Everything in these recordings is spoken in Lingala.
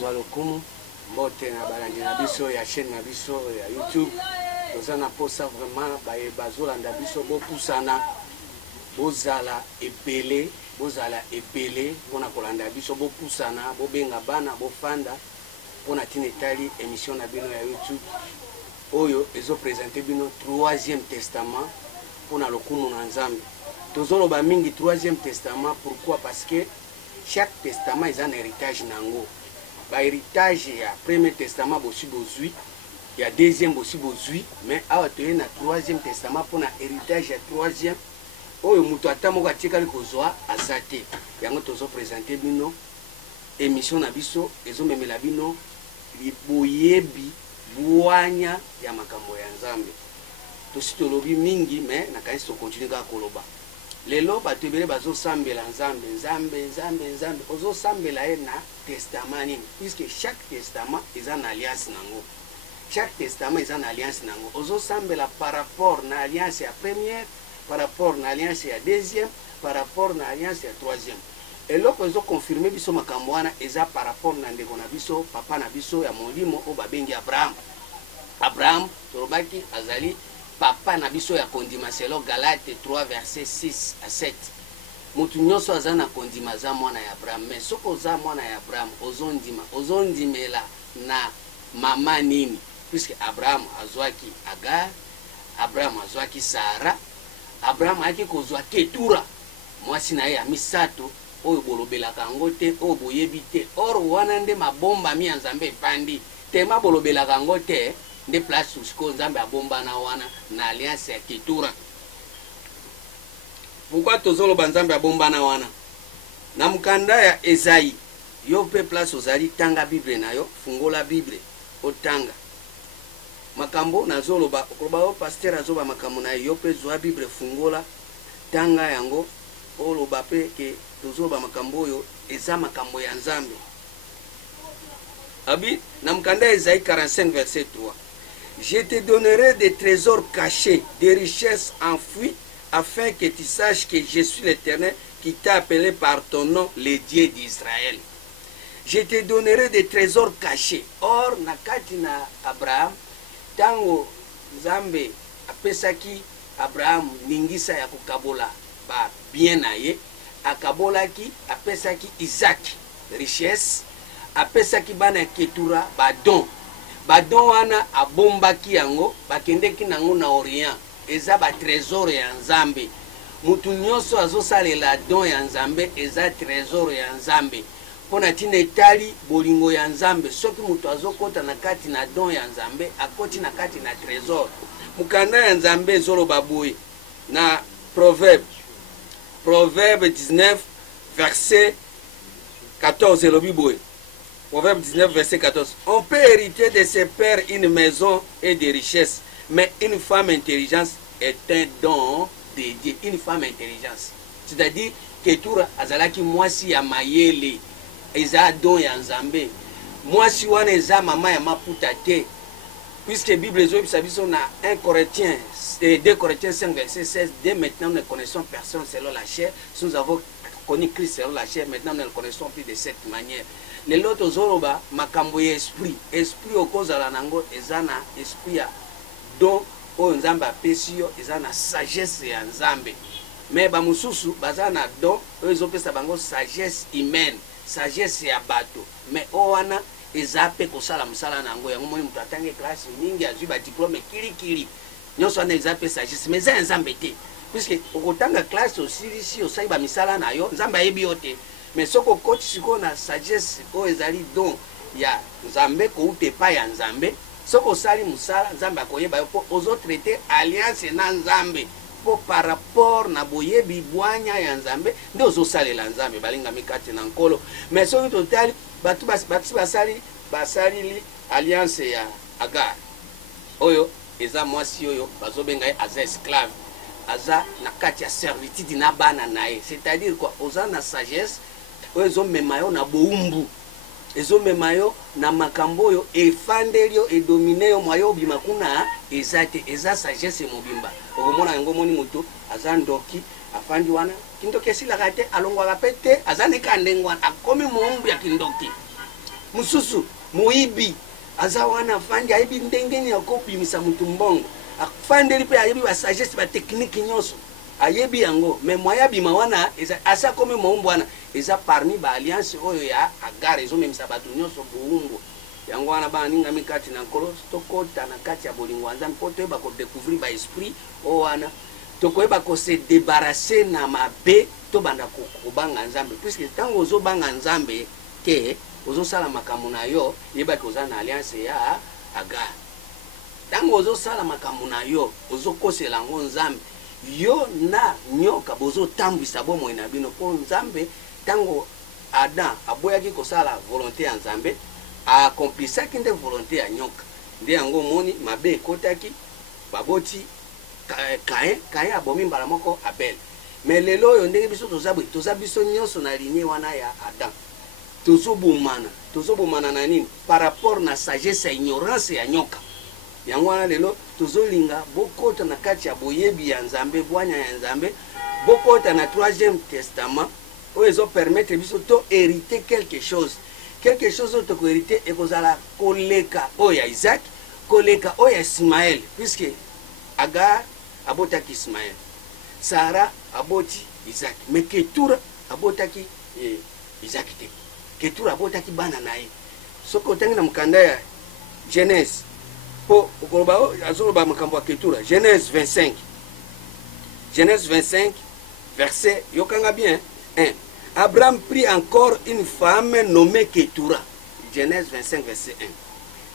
bazwa lokumu mbote na balandi na biso ya chaîne na biso ya YouTube toza na posa vraiment bazolanda biso bopusana bozala epele mpona kolanda biso bopusana bobenga bana bofanda mpona tina etali émission na bino ya YouTube oyo ezopresente bino 3e testament mpona lokumu na Nzambe. Tozoloba mingi 3e testament, pourquoi? Parce que chaque testament est un héritage nango. Ba héritage ya premier testament bosi bozui, ya deuxième bosi bozui, mais awa toye na 3e testament pona héritage ya 3e oyo mutu ata moko atikali kozwa azate. Yango tozo présenter bino émission na biso ezomemela bino boyebi bwanya ya makambo ya Nzambe. Tosi tolobi mingi mais nakanisi tokontinue kaka koloba. Lelo bato ebele bazosambela Nzambe ozosambela ye na testament nini, puisque chaque testament eza na alliance nango. Chaque testament eza na alliance nango. Ozosambela par rapport na alliance ya première, par rapport na alliance ya deuxième, par rapport na alliance ya troisième. Eloko ezo confirmer biso makambo wana eza par rapport na ndeko na biso papa na biso ya molimo o babengi Abraham. Abraham torobaki azali papa na biso ya kondima selo Galate 3 verset 6 à 7. Mutu nyonso aza na kondima za mwana ya Abraham, mais soko za mwana ya Abraham ozondimela na mama nini, puisque Abraham azwaki Agar, Abraham azwaki Sara, Abraham aki kozwa Ketura mwasi na ye ya misato oyo bolobelaka yango te oyo boyebi te. Or wana nde mabomba mi ya Nzambe epandi tema bolobelaka yango te nde place usiko Nzambe abomba na wana na alliance ya Ketura. Pourquoi tozoloba Nzambe abomba na wana? Na mukanda ya Esaïe yo pe place ozali tanga Bible na yo, fungola Bible otanga makambo nazoloba okoloba o pasteur azoba makambo na yo pe zwa Bible fungola tanga yango oloba pe ke tozoloba makambo yo eza makambo ya Nzambe. Abi na mukanda ya Esaïe 45 verset 3. Je te donnerai des trésors cachés, des richesses enfouies, afin que tu saches que je suis l'Éternel qui t'a appelé par ton nom, le Dieu d'Israël. Je te donnerai des trésors cachés. Or, nakati na Abraham, tango Nzambe apesaki Abraham ningisa ya kukabola ba bien na ye, akabolaki apesaki Isaac richesse, apesaki bana Ketura ba don. Badon wana abombaki yango bakendeki nango na Orient eza ba trésor ya Nzambe. Mutu nyonso azosalela don ya Nzambe eza trésor ya Nzambe pona tina etali bolingo ya Nzambe. Soki mutu azokota na kati na don ya Nzambe akoti na kati na trésor. Mukanda ya Nzambe ezoloba boye na Proverbe 19 verset 14 elobi boye. Proverbe 19, verset 14. On peut hériter de ses pères une maison et des richesses, mais une femme intelligente est un don de Dieu. Une femme intelligente. C'est-à-dire que Ketura azalaki mwasi ya mayele, eza don ya Nzambe. Mwasi wana eza mama ya maputa te. Puisque Bible ezobisa biso na 2 Corinthiens 5, verset 16. Dès maintenant, nous ne connaissons personne selon la chair. Si nous avons connu Christ selon la chair, maintenant nous ne le connaissons plus de cette manière. Lelo tozoloba makambo ya esprit okozala nango eza na esprit ya don oyo Nzambe apesi yo, eza na sagesse ya Nzambe. Mais ba mususu baza na don oyo ezopesa bango sagesse humaine, sagesse ya bato. Mais o wana eza pe kosala musala nango yango moni mutu atange classe mingi azwi ba diplôme kirikiri nyonso wana eza pe sagesse, mais eza Nzambe te. Puisque okotanga classe osilisi osali ba misala na yo Nzambe ayebi yo te. Mais soko koti siko na sagesse o ezali don ya Nzambe ko ute pa ya Nzambe, soko sali musala Nzambe akoyeba yo po ozo traiter alliance na Nzambe po par rapport na boyebi bwanya ya Nzambe nde ozo salela Nzambe balinga mikati na nkolo. Mais soki totali batu basali alliance ya Agar oyo eza mwasi oyo bazobenga ye aza esclave, aza na kati ya servitude na bana na ye. C'est-à-dire quoi, oza na sagesse ozo memayo na boumbu, ezo memayo na makambo oyo efandeli yo edomine yo mwayo bima kuna ezate eza sagesse mobimba. Okomona yango moni mutu aza ndoki afandi wana kindoki esila kate alongwa kapete aza nekandengwa akomi muumbu ya kindoki. mususu moyibi aza wana afandi ayebi ndenge nini akopimisa mutu mbongo afandeli mpe ayebi basagesse batechnike nyonso ayebi yango me moya bima wana asa komi moumbu wana eza parmi baalliance oyo ya agare ezomemisa bato nyonso boumbu yango wana baningami kati na nkolo tokota na kati ya bolingo ya nzambe mpo toyeba kodécouvrir baesprit oyo wana tokoyeba kose débarrasse na mabe tobanda kobanga nzambe puisque ntango ozobanga nzambe te ozosala makambo na yo yebaki oza na alliance ya agare ntango ozosala makambo na yo ozokosela yango nzambe yo na nyoka bozotambwisa bomoi na bino mpo nzambe ntango Adam aboyaki kosala volonté ya nzambe akomplisaki nde volonté ya nyoka nde yango moni mabe ekotaki baboti Kain abomi mbala moko Abel mais lelo oyo ndenge biso toza biso nyonso na lignée wana ya Adam tozobomana na nini par rapport na sagesse ya ignorance ya nyoka yango wana lelo tozolinga bokota na kati ya boyebi ya nzambe bwanya ya nzambe bokota na 3e testament oyo ezopermettre biso to hériter quelque chose oyo tokohérite ekozala koleka oyo ya Isaac koleka oyo ya Ismaël puisque Agar abotaki Ismaël Sarah aboti Isaac mais Ketura abotaki Isaac te Ketura abotaki bana na ye soko otangi na mukanda ya Genèse po okoloba azoloba makambo ya Ketura Genèse 25 verset yokanga bien 1 Abraham prit encore une femme nommée Ketura Genèse 25 verset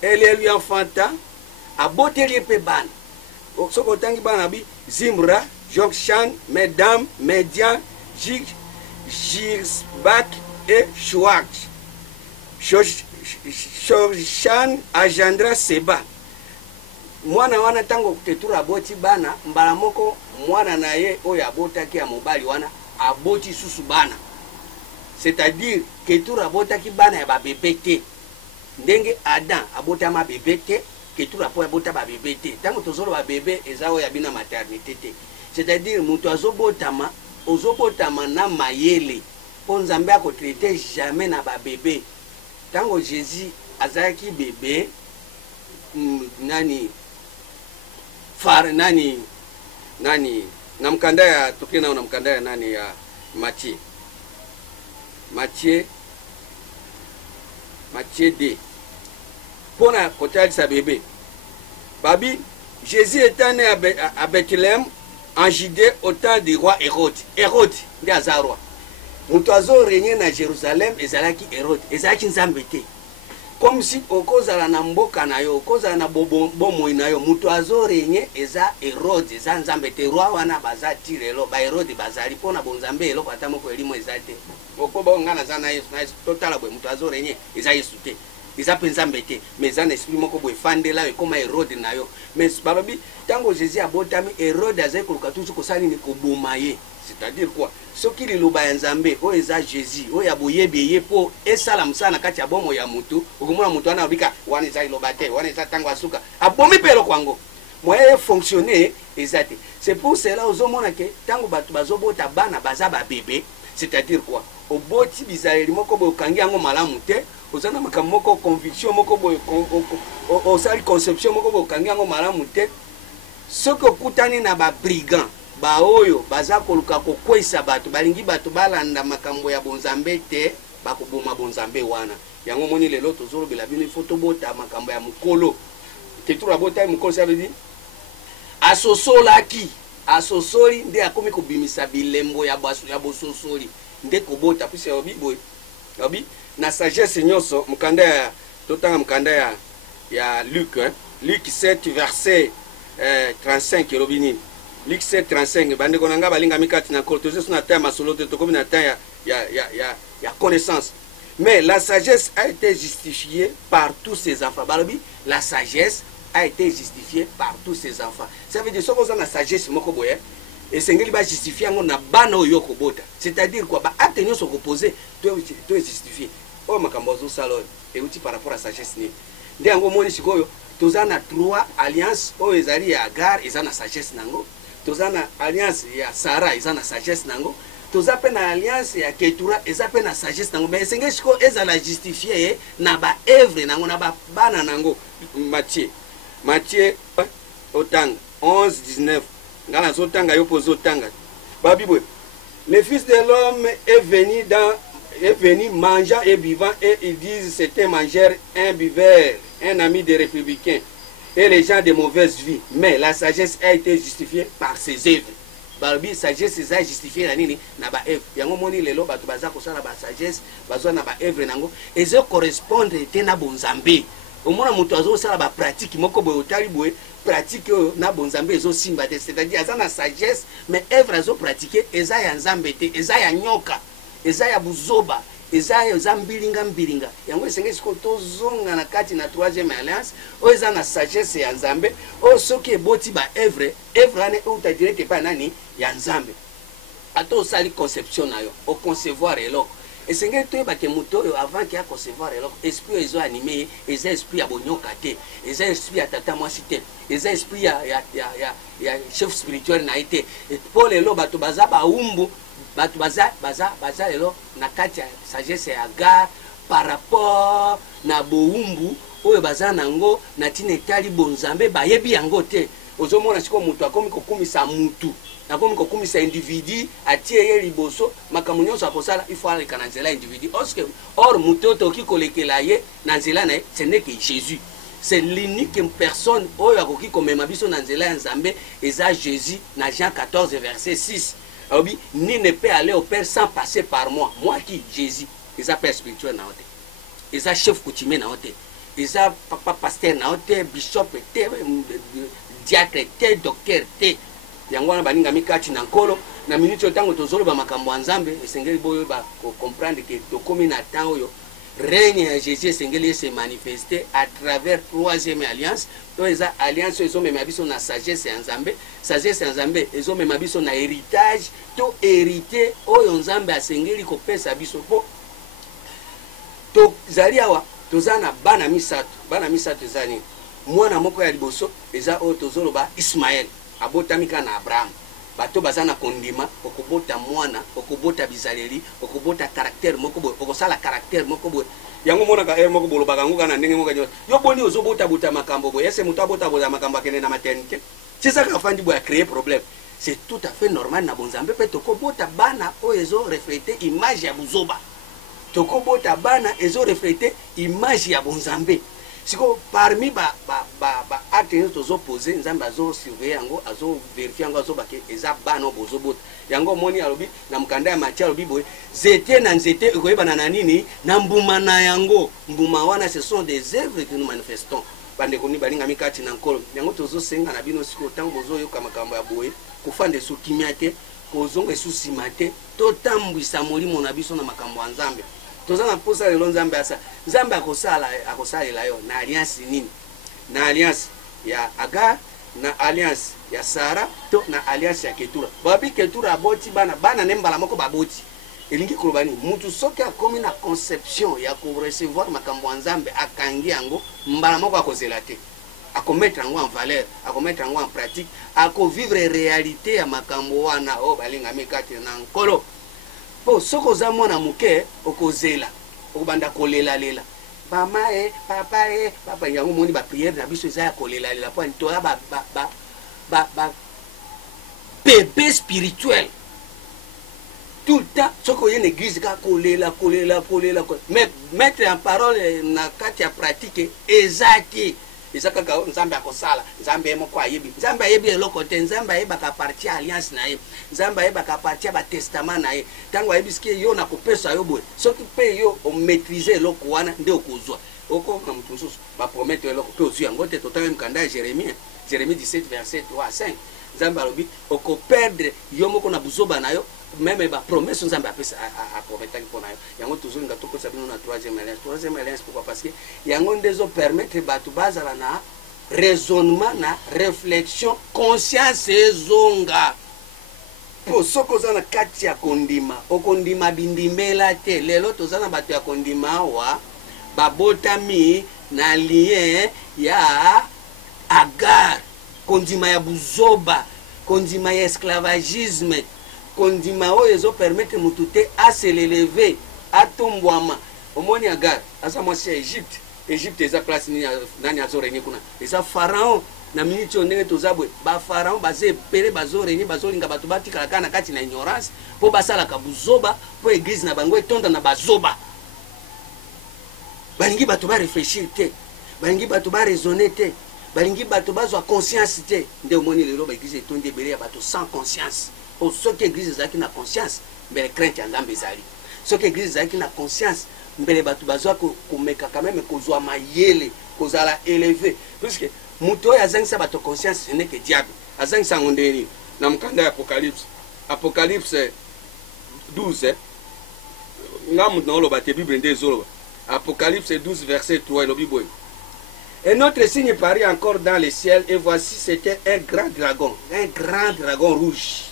1 elle lui enfanta aboteli pe bana soko otangi bana bi Zimra Jokshan Medam Median Jizbak et Shuach Shoshan agendra Seba mwana wana tango Ketura aboti bana mbala moko mwana na ye oyo abotaki ya mobali wana aboti susu bana c'est-à-dire Ketura abotaki bana ya babebe te ndenge Adam abotama bebe te Ketura po abota babebe te tango tozoloba bebe eza oyo abina maternité te c'est-à-dire mutu azobotama na mayele po nzambe akotraite jamais na babebe tango Jésus azalaki bebe nani na mkanda ya tukina na mkanda ya nani ya Matthieu D pona kotalisa bébé babi Jésus étant né à Bethléem en Judée au temps du roi Hérode ndi aza roi mutu azo régner na Jérusalem ezalaki Hérode ezalaki nzambe te comme si okozala na mboka na yo okozala na bomoi na yo mutu azo régner eza Hérode eza nzambe te roi wana baza tirelo ba Hérode bazali pona bonzambe eloko ata moko elimo eza te okoba ngana za na Yesu totala bwe mutu azo régner eza Yesu te eza pe nzambe te mais eza na esprit moko boye efandela ekoma Hérode na yo mais bababi tango Jésus abotami Hérode azali koluka tuzu kosala nini koboma ye c'est-à-dire quoi soki liloba ya nzambe oyo eza Jésus oyo aboyebi ye po esala mosala na kati ya bomo ya mutu okomona mutu wana abika wana eza liloba te wana eza ntango asuka abomi mpe eloko yango moyen efonctionne eza te c'est pour cela ozomona ke ntango bato bazobota bana baza babebe c'est-à-dire quoi oboti bizaleli moko boye okangi yango malamu te ozana makambo moko conviction moko boye osali conception moko boye okangi yango malamu te soki okutani na babrigand baoyo baza koluka kokwesa bato balingi bato balanda makambo ya bonzambe te bakoboma bonzambe wana yango moni lelo tozolobela bino ifo tobota makambo ya mokolo Ketura bota mokolo ça veut dire asosoli nde akomi kobimisa bilembo ya bososoli nde kobota pisi ya boye obi na sagesse nyonso mukanda ya totanga mukanda ya Luc Luc 7 verset 35 elobini Luc 7 35 bande konanga balinga mikati na kolo tozo na ta masolo te tokomi na ta ya connaissance mais la sagesse a été justifiée par tous ses enfants balobi la sagesse a été justifiée par tous ses enfants ça veut dire soko za na sagesse moko boye et sengeli ba justifier ngo na bana oyo kobota c'est-à-dire quoi ba acte nyonso koposer to justifier o makambo zo salo et outil par rapport à sagesse ni nde yango moni sikoyo toza na 3 alliance oyo ezali ya Agar eza na sagesse nango toza na alliance ya Sarah eza na sagesse nango toza pe na alliance ya ketura eza pe na sagesse nango mais esenge siko ezala justifié na ba œuvre nango na ba bana nango. Matthieu otanga 11-19 ngana zotanga yo pozo tanga ba Bible. Le fils de l'homme est venu mangeant et buvant, et ils disent c'était mangeur, un buveur, un ami des républicains et les gens de mauvaise vie. Mais la sagesse a été justifiée par ses œuvres. Barbi sagesse est justifiée na nini na ba œuvre. Yango moni lelo bato baza ko sala ba sagesse, bazo na ba œuvre nango et ze correspondre te na bonzambe. Au moins moto azo sala ba pratique moko boye otali boye pratique na bonzambe ezo simba te, c'est-à-dire aza na sagesse mais œuvre azo pratiquer eza ya nzambe te, eza ya nyoka, eza ya buzoba, eza ya mbilinga. Yango esenge siko tozonga na kati na troisième alliance o eza na sagesse ya nzambe o soki eboti ba œuvre ane o ta direct pa nani ya nzambe. Ato sali conception na yo o concevoir eloko esenge toyeba ke moto oyo avant ki a concevoir eloko esprit ezo animé eza esprit ya bonyoka te, eza esprit ya tata mwasi te, eza esprit ya chef spirituel na ite. Po lelo bato baza baumbu, bato baza lelo na kati ya sagesse ya Agar par rapport na boumbu oyo baza nango na tina etali bonzambe bayebi yango te. Ozomona siko moto akomi kokumisa mutu, akomi kokumisa individu atie ye liboso makambo nyonso akosala il faut aleka na nzela individu. Or moto toki kolekela ye na nzela na ye ce n'est que Jésus. C'est l'unique personne oyo akoki komema biso na nzela ya Nzambe eza Jésus na Jean 14 verset 6. Obi ni ne peut aller au Père sans passer par moi. Moi qui Jésus, eza père spirituel na ote, eza chef coutumier na ote, eza papa pasteur na ote, bishop te, diacre te, docteur te. Yango wana baninga mikati na nkolo na minute otango tozolo ba makambo ya Nzambe esengeli boyo ba comprendre que tokomi na temps oyo règne ya Jésus esengeli se manifester à travers troisième alliance. To eza alliance ezo mema biso na sagesse ya Nzambe, sagesse ya Nzambe ezo mema biso na héritage to hérité oyo Nzambe asengeli kopesa biso po to zali awa toza na bana misato ezani mwana moko ya liboso eza oyo tozoloba Ismaël abotamika na Abraham. Bato baza na kondima okobota mwana okobota bizaleli okobota caractère moko boye okosala caractère moko boye yango mona ka moko bolo bakango kana ndenge moko yo boni ozobota bota makambo boye ese muto abota bota makambo akene na maternité. C'est ça ka fandi boye créer problème. C'est tout à fait normal na bonzambe pe tokobota bana o ezo refléter image ya buzoba, tokobota bana ezo refléter image ya bonzambe. Siko parmi ba acte tozo poser Nzambe azo surveiller yango azo vérifier yango azo bake eza bano bozo bota yango moni alobi na mkanda ya Matthieu alobi boye zete na nzete ekoyebana na nini na mbuma na yango. Mbuma wana ce sont des œuvres que nous manifestons bande koni balinga mikati na nkolo yango tozo senga na bino siko tango bozo yoka makambo ya boye kufande su kimia te kozonga esu simate to tambwisa molimo na biso na makambo ya Nzambe. Toza na posa lelo Nzambe asa Nzambe akosalela yo na alliance nini? Na alliance ya Agar, na alliance ya Sara, to na alliance ya Ketura. Babi Ketura aboti bana nembala moko baboti. Elingi kolobani mutu soki akomi na conception ya ko recevoir makambo ya Nzambe akangi yango mbala moko akozela te. Akomettre yango en valeur, akomettre yango en pratique, akovivre réalité ya makambo wana o balinga mikati na nkolo. Po soko za mwana muke okozela okobanda kolela lela mama papa yango moni ba prière na biso eza ya kolela lela po ntoya ba bébé spirituel tout le temps soko yene église ka kolela mais mettre en parole na kati ya pratique ezati ezaka ka Nzambe akosala Nzambe moko ayebi Nzambe ayebi eloko te Nzambe ayeba ka partie alliance na ye Nzambe ayeba ka partie ba testament na ye tango ayebi ski yo na kopesa yo boye soki pe yo o maîtriser eloko wana nde okozwa oko na mutu nsusu ba promettre eloko to zu yango te totala mkanda ya Jérémie 17 verset 3 à 5 Nzambe alobi oko perdre yo moko na buzoba na yo même ba promesse Nzambe apesa a promettre ki pona yo yango toujours nga toko sabino na troisième alliance pourquoi parce que yango ndezo permettre batu bazala na raisonnement na réflexion conscience ezonga po soko za na kati ya kondima okondima bindimela te lelo tozana batu ya kondima wa babotami na lien ya Agar kondima ya buzoba kondima ya esclavagisme kondima oyo ezo permettre mutu te ase l'elever atombwama omoni agar asa mwasi ya Egypte eza place nani azoreni kuna eza pharaon na miniti oyo ndenge toza boye bapharaon baza epele bazoreni bazolinga bato batikala kaka na kati na ignorance mpo basalaka buzoba mpo eglize na bango etonda na bazoba balingi bato barefléchir te balingi bato baraisonne te balingi bato bazwa conscience te nde omoni lelo baeglize etondi ebele ya bato sans conscience po soki eglize ezalaki na conscience mbele crainte ya nzambe ezali soki eglize ezalaki na conscience mbele bato bazwa komeka quand même kozwa mayele kozala élevé puisque moto oyo azangisa bato conscience ce n'est que diable azangisa yango ndeni na mokanda ya apocalypse 12 nga moto naoloba te bible nde ezoloba apocalypse 12 verset 3 elobi boye. Un autre signe parut encore dans le ciel et voici c'était un grand dragon rouge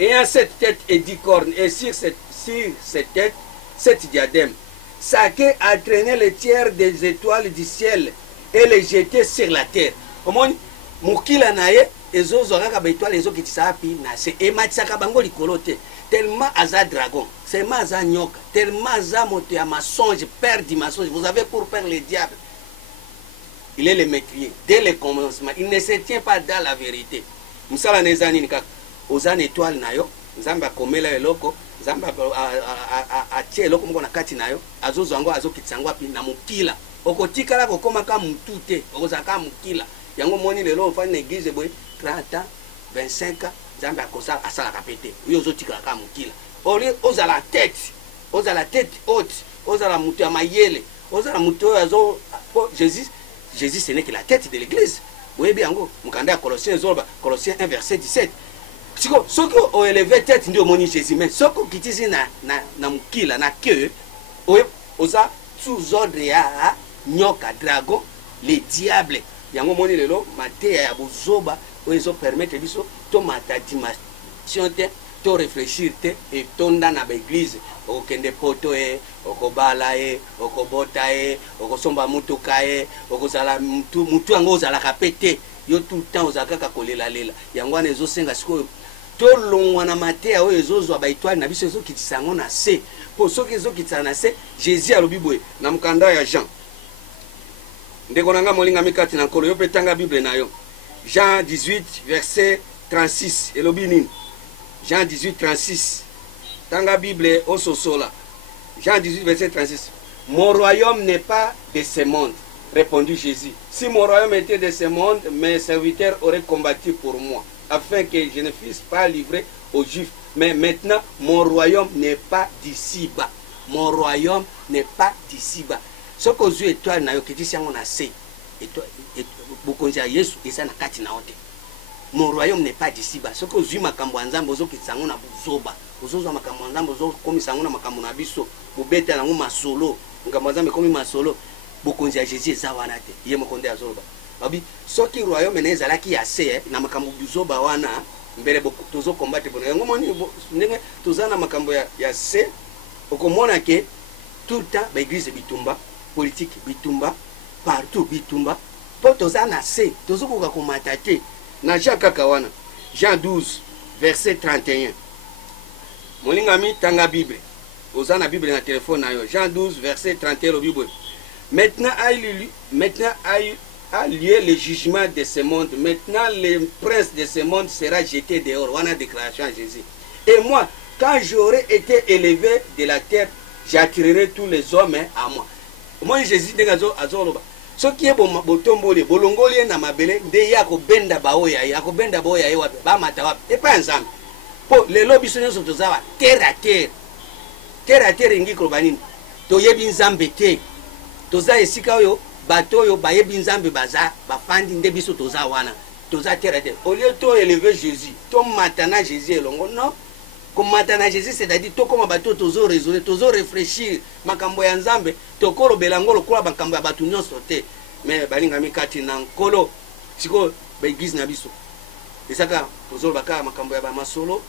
ayant 7 têtes et 10 cornes et sur cette tête 7 diadèmes. Sa queue entraînait le tiers des étoiles du ciel et les jetait sur la terre. Omoni mukila naye ezozwa kaka ba étoile ezokitisa api na se ematisaka bango likolo te tellement aza dragon tellement aza nyoka tellement aza moto ya mensonge père du mensonge. Vous avez pour père le diable. Il est le métier dès le commencement. Il ne se tient pas dans la vérité. Musala neza nini kaka ozana étoile nayo nzamba komela eloko nzamba atie eloko moko na kati nayo azozwa yango azokitisa yango api na mokila okotikala kokoma ka mutu te okozala ka mokila yango moni lelo ofani na église boye 30 ans 25 ans nzambe akosala asalaka pe te oyo ozotikala ka mokila oli ozala tête haute ozala mutu ya mayele ozala mutu oyo azo Jésus ce n'est que la tête de l'église. Vous bien yango mukanda ya Colossiens 1 verset 17. Siko soko o élevé tête ndio moni Jésus mais soko kitisi na mukila na queue oza sous ordre ya nyoka dragon les diables yango moni lelo mateya ya bozoba oyo permettre biso to mata dimension te to réfléchir te et tonda na l'église okende poto okobala okobota okosomba mutuka okozala mutu yango ozalaka pete yo tout le temps ozalaka kolela yango wana ezosenga sikoyo tolongwa na mateya oyo ezozwa baétoile na biso ezokitisa yango na se po soki ezokitisa na se Jésus alobi boye na mokanda ya Jean ndeko nanga molinga mikati na nkolo yo mpe tanga bible na yo Jean 18 verset 36 elobi nini Jean 18 36 tanga bible ososola Jean 18 verset 36 mon royaume n'est pas de ce monde répondit Jésus si mon royaume était de ce monde mes serviteurs auraient combattu pour moi afin que je ne fusse pas livré aux Juifs mais maintenant mon royaume n'est pas d'ici-bas mon royaume n'est pas d'ici-bas ce que ozwi étoile na yo kitisi yango na se bokonzi ya Yesu eza na kati na ote mon royaume n'est pas d'ici-bas ce que ozwi makambo ya nzambe ozokitisa yango na buzoba ozozwa makambo ya nzambe ozokomisa yango na makambo na biso bobeta yango masolo makambo ya nzambe ekomi masolo bokonzi ya Jésus eza wana te ye moko nde azoloba babi soki royaume na ezalaki ya se na makambo buzoba wana mbele tozokombate bona yango moni ndenge toza na makambo ya se okomona ke tout le temps baeglise bitumba politique bitumba partout bitumba po toza na se tozokoka komata te na Jean kaka wana Jean 12 verset 31 molingami tanga bible oza na bible na téléphone na yo Jean 12 verset 31 le bible maintenant a lieu le jugement de ce monde maintenant le prince de ce monde sera jeté dehors wana déclaration à Jésus et moi quand j'aurai été élevé de la terre j'attirerai tous les hommes à moi moi Jésus dengazo azoloba soki botomboli bolongoli na mabele nde ya kobenda baoya ya kobenda baoya ye wapi ba mata wapi e pa nzambe po lelo biso nyonso tozawa terre à terre ingi kobanini toyebi nzambe te toza esika oyo bato oyo bayebi nzambe baza bafandi nde biso toza wana toza terre à terre au lieu to élever Jésus to matana Jésus elongo non comme matana Jésus c'est-à-dire to koma bato tozo raisonner tozo réfléchir makambo ya nzambe tokolo belangolo kola makambo ya bato nyonso te mais balinga mikati na nkolo siko ba église na biso esaka tozo baka makambo ya ba masolo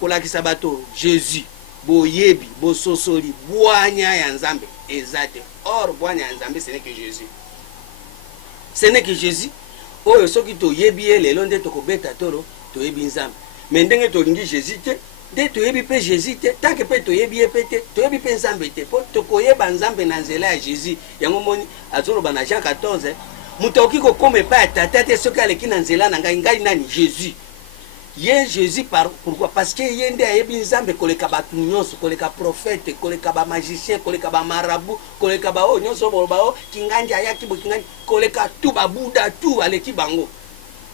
kolakisa bato Jésus boyebi bososoli bwanya ya nzambe ezate or bwanya ya nzambe ce n'est que Jésus oyo soki toyebi lelo nde tokobeta toro toyebi nzambe mais ndenge tolingi Jésus te nde toyebi mpe Jésus te tanke mpe toyebi ye mpe te toyebi mpe nzambe te mpo tokoyeba nzambe na nzela ya Jésus yango moni azoloba na Jean 14 moto akoki kokoma epai ya tata te soki aleki na nzela na ngai nani Jésus ye Jésus pourquoi parce que ye nde ayebi nzambe koleka bato nyonso koleka prophète koleka ba magicien koleka ba marabout koleka ba o nyonso boloba o kingandi ayaki bo kingandi koleka tout ba Bouddha tout aleki bango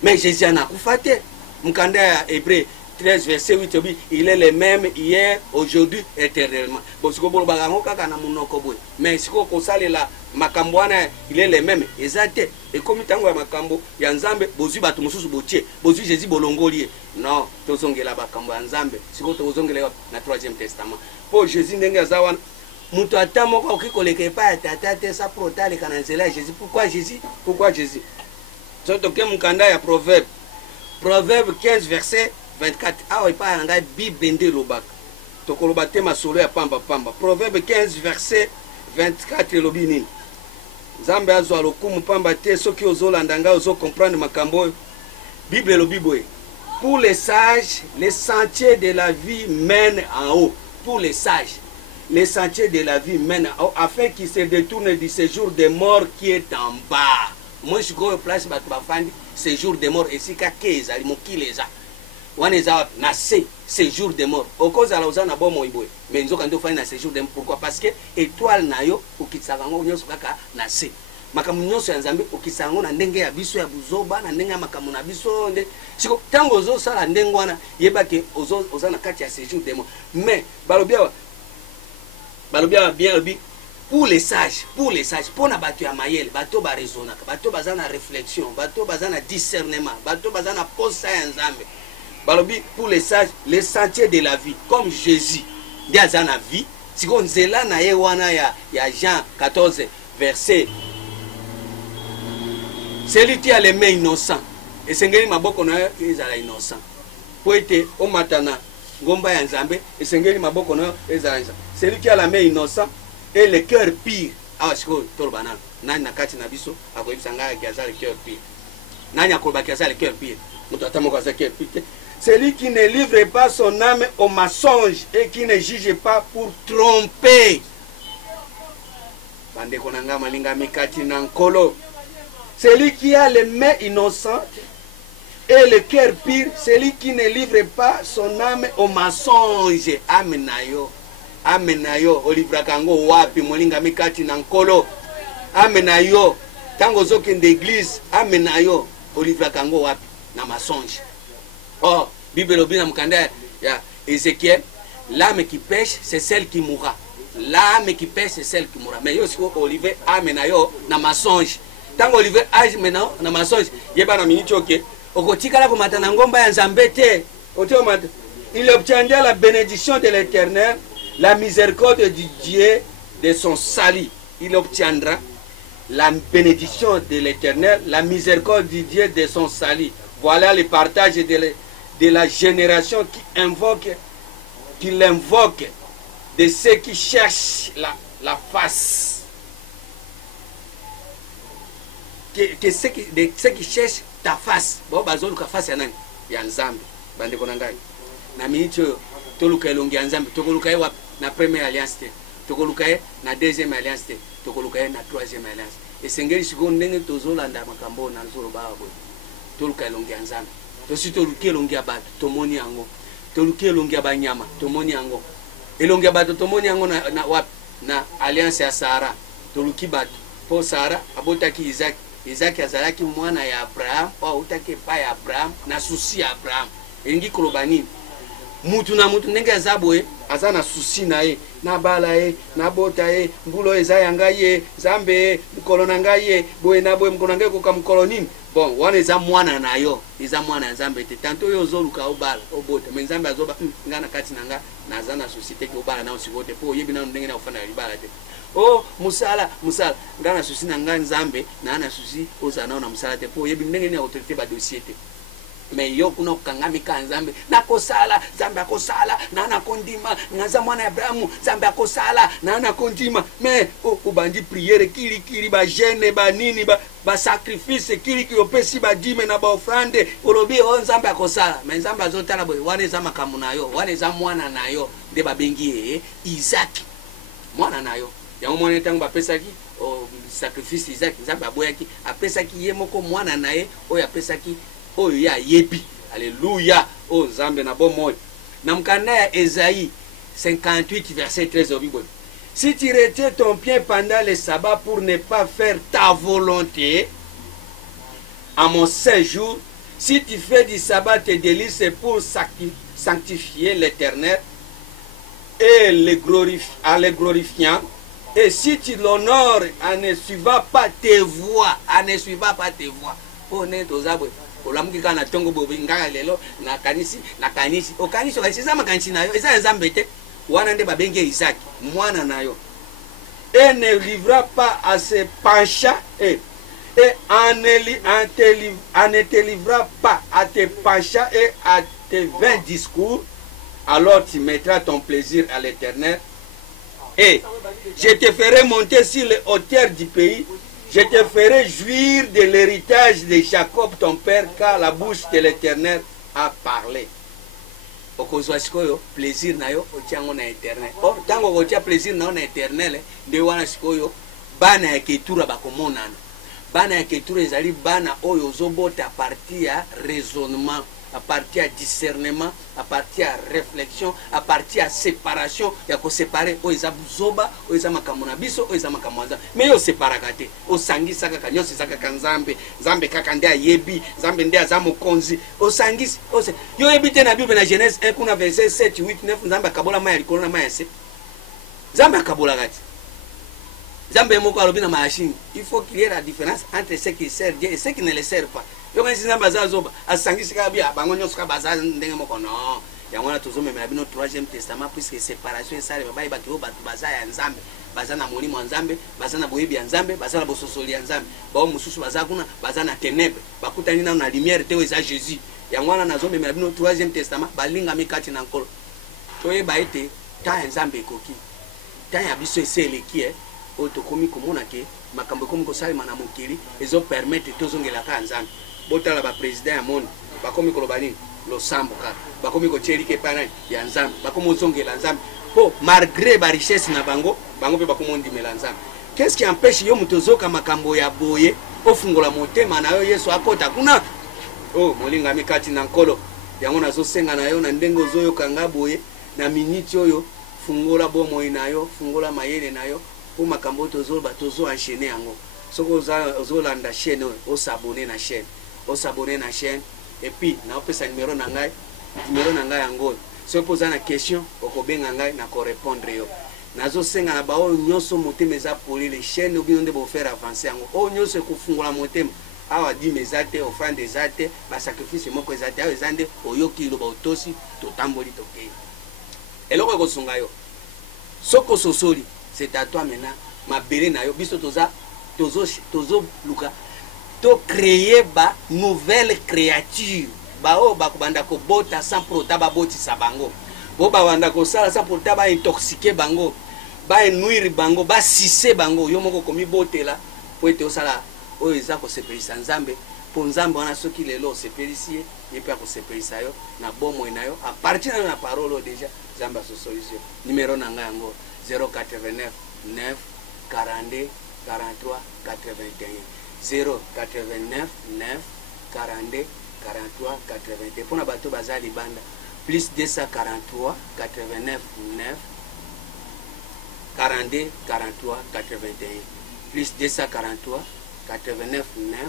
mais Jésus anakufa te mukanda ya Hébreu 13 verset 8 il est le même hier aujourd'hui éternellement bon siko boloba yango kaka na munoko boye mais siko kosalela makambo wana il est le même ezate et comme tango ya makambo ya nzambe bozwi bato mosusu botie bozwi Jésus bolongoli non tozongela makambo ya nzambe siko tozongela na 3e testament po Jésus ndenge azawana muto ata moko okikoleka epai ya tata te sa protale kana nzela ya Jésus pourquoi Jésus soto ke mukanda ya Proverbe 15 verset 24 awa epai na ngai Bible nde lobaka tokoloba te masolo ya pamba Proverbe 15 verset 24 elobi nini nzambe azwa lokumu pamba te soki ozolanda ngai ozokomprendre makambo oyo Bible elobi boye pour les sages les sentiers de la vie mènent en haut pour les sages les sentiers de la vie mènent en haut afin qu'ils se détournent du séjour des morts qui est en bas moi je go place bato bafandi séjour des morts esika ke ezali mokili eza wana eza na séjour des morts okozala oza na bomo iboye mais nzoka ndo fani na séjour des morts pourquoi parce que étoile na yo okitsaka ngo nyonso kaka na se makambo nyonso ya nzambe okitsaka ngo na ndenge ya biso ya buzoba na ndenge ya makambo na biso nde siko tango ozosala ndenge wana yebake oza na kati ya séjour des morts mais balobia bien obi pour les sages pour na bato ya mayele bato ba raisonnaka bato baza na réflexion bato baza na discernement bato baza na posa ya nzambe balobi pour les sages les sentiers de la vie comme Jésus nde aza na vie siko nzela na ye wana ya Jean 14 verset celui qui a les mains innocents esengeli maboko na yo ezala innocent po ete omata na ngomba ya nzambe esengeli maboko na yo ezala innocent celui qui a la main innocent et le cœur pire awa siko toloba nani na kati na biso akoyebisa ngai ki aza le cœur pire nani akolobaki aza le cœur pire moto ata moko aza cœur pire celui qui ne livre pas son âme au mensonge et qui ne juge pas pour tromper bandeko na ngai malinga mikati na nkolo celui qui a les mains innocentes et le cœur pire celui qui ne livre pas son âme au mensonge ame na yo olivraka yango wapi molinga mikati na nkolo ame na yo tango ozokende église ame na yo olivraka yango wapi na mensonge oh Bible lobi na mukanda ya Ézéchiel l'âme qui pêche c'est celle qui mourra l'âme qui pêche c'est celle qui mourra mais yo siko olive ame na yo na mensonge tango olive age maintenant na mensonge yeba na minute oke okotikala komata na ngomba ya nzambe te otomata il obtiendra la bénédiction de l'Éternel la miséricorde du Dieu de son salut il obtiendra la bénédiction de l'Éternel la miséricorde du Dieu de son salut voilà le partage de la génération qui l'invoque de ceux qui cherchent la face de ceux qui cherchent ta face bon bazoluka face ya nani ya nzambe bandeko na ngai na minute toluka elongi ya nzambe tokoluka ye wapi na première alliance te tokoluka ye na deuxième alliance te tokoluka ye na troisième alliance esengeli sikoyo ndenge tozolanda makambo na nzoloba boye toluka elongi ya nzambe tosi toluki elongi ya bato tomoni yango toluki elongi ya banyama tomoni yango elongi ya bato tomoni yango na wapi na alliance ya Sara toluki bato po Sara abotaki Isaac azalaki mwana ya Abraham po autaki epai ya Abraham na susi ya Abraham elingi koloba nini mutu na mutu ndenge aza boye aza na susi na ye na bala ye na bota ye mbulo eza ya ngai ye nzambe mukolo na ngai ye boye na boye mukolo na ngai koka mukolo nini bon wana eza mwana na yo eza mwana ya nzambe te tanto yo ozoluka obala obota me nzambe azoba nga na kati na nga naza na susi te ke obala na osiko te po oyebi nano ndenge na ofanda ya libala te oh musala nga na susi na nga nzambe na susi ozala nao na musala te po oyebi ndenge ni autorité ba dossier te mais yo kuno kangami ka nzambe nakosala nzambe akosala na nakondima ngaza mwana Abrahamu nzambe akosala na nakondima mais ubandi prière kili ba jeune ba nini ba sacrifice kili opesi ba dime na ba offrande olobi o nzambe akosala mais nzambe azotala boy wana za makamu nayo wana za mwana nayo nde babengi Isaac mwana nayo yango mwana tango bapesaki o sacrifice Isaac nzambe aboyaki apesaki ye moko mwana naye oyo apesaki oyo ya yebi alléluia o nzambe na bomoy na mkanda ya Esaïe 58 verset 13 au Bible. Si tu retiens ton pied pendant le sabbat pour ne pas faire ta volonté à mon séjour, si tu fais du sabbat tes délices pour sanctifier l'Éternel et le glorifiant, et si tu l'honores en ne suivant pas tes voies, honnête aux arbres. Olamuki kana tongo bobi ngaka lelo na kanisi okanisi okasiza makanisi nayo eza nzambe te wana nde babenge Isaac mwana nayo et ne livra pas à ses penchants et en ne te livra pas à tes penchants et à tes vains discours, alors tu mettras ton plaisir à l'Éternel et je te ferai monter sur les hauteurs du pays. Je te ferai jouir de l'héritage de Jacob ton père, car la bouche de l'Éternel a parlé. Okozwa sikoyo plaisir nayo otiango na Éternel. Or tango otia plaisir nayo na Éternel de wana sikoyo bana ya ketura bakomonana. Bana ya ketura ezali bana oyo zobota à partir ya raisonnement, à partir à discernement, à partir à réflexion, à partir à séparation, ya ko séparer o eza buzoba, o eza makambo na biso, o eza makambo nza. Mais yo séparaka te. O sangisa kaka nyonso saka kanzambe, nzambe kaka nde ayebi, nzambe nde aza mokonzi. O sangisi, o se. Yo ebite na Bible na Genèse 1 kuna verset 7 8 9 nzambe akabola maya likolo na maya se. Nzambe akabola kati. Nzambe moko alobi na machine. Il faut qu'il y ait la différence entre ceux qui servent Dieu et ceux qui ne le servent pas. Yo si nzambe azazoba asangisi ka bia bango nyonso ka baza ndenge moko non yango na tozomemela bino 3e testament puisque séparation esale babai bato bato baza ya nzambe baza na molimo ya nzambe baza na boyebi ya nzambe baza na bososoli ya nzambe bao mosusu baza kuna baza na ténèbre bakutani na na lumière te eza Jésus yango na nazomemela bino 3e testament balingami kati na nkolo toyeba ete ta ya nzambe ekoki ta ya biso eseleki oyo tokomi komona ke makambo ekomi kosalema na mokili ezo permettre tozongelaka nzambe botala ba président ya monde bakomi koloba nini losambo kaka bakomi kotierike pana ya nzambe bakomi ozongela nzambe po malgré ba richesse na bango pe bakomi ondimela nzambe. Qu'est-ce qui empêche yo mutozoka makambo ya boye ofungola motema na yo Yesu akota kuna oh molinga mikati na nkolo yango nazosenga na yo na ndenge ozoyoka nga boye na minute oyo fungola bomoi na yo fungola mayele na yo po makambo tozo enchaîner yango soko ozolanda chaîne o s'abonner na chaîne et puis na opesa numéro na ngai yango so poza na question okobenga ngai na ko répondre yo nazo senga na ba oyo nyonso motema eza poli les chaînes obi onde bo faire avancer yango o nyonso ekofungola motema awa di mezate offrande ezate ba sacrifice moko ezate awa ezande oyoki lo ba otosi totamboli tokei eloko ekosunga yo soko sosoli c'est à toi maintenant mabele na yo biso tozo luka to créer ba nouvelle créature ba o ba kubanda ko bota sans prota ba botisa bango bo ba wanda ko sala sans prota ba intoxiquer bango ba nuire bango ba sise bango yo moko komi botela po ete osala oyo eza ko sepelisa nzambe po nzambe wana soki lelo sepelisi ye pe ko sepelisa yo na bomo na yo a partir na parole déjà nzambe so solution numéro na nga yango 089 9 42 43 81 089 9 42 43 81 pour na bato bazali banda plus 243 89 9 42 43 81 plus 243 89 9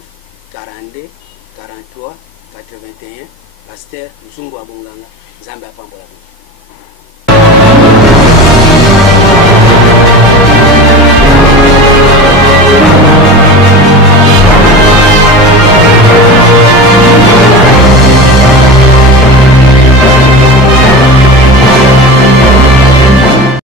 42 43 81 Pasteur Mzungu Abonganga Nzambe apambola.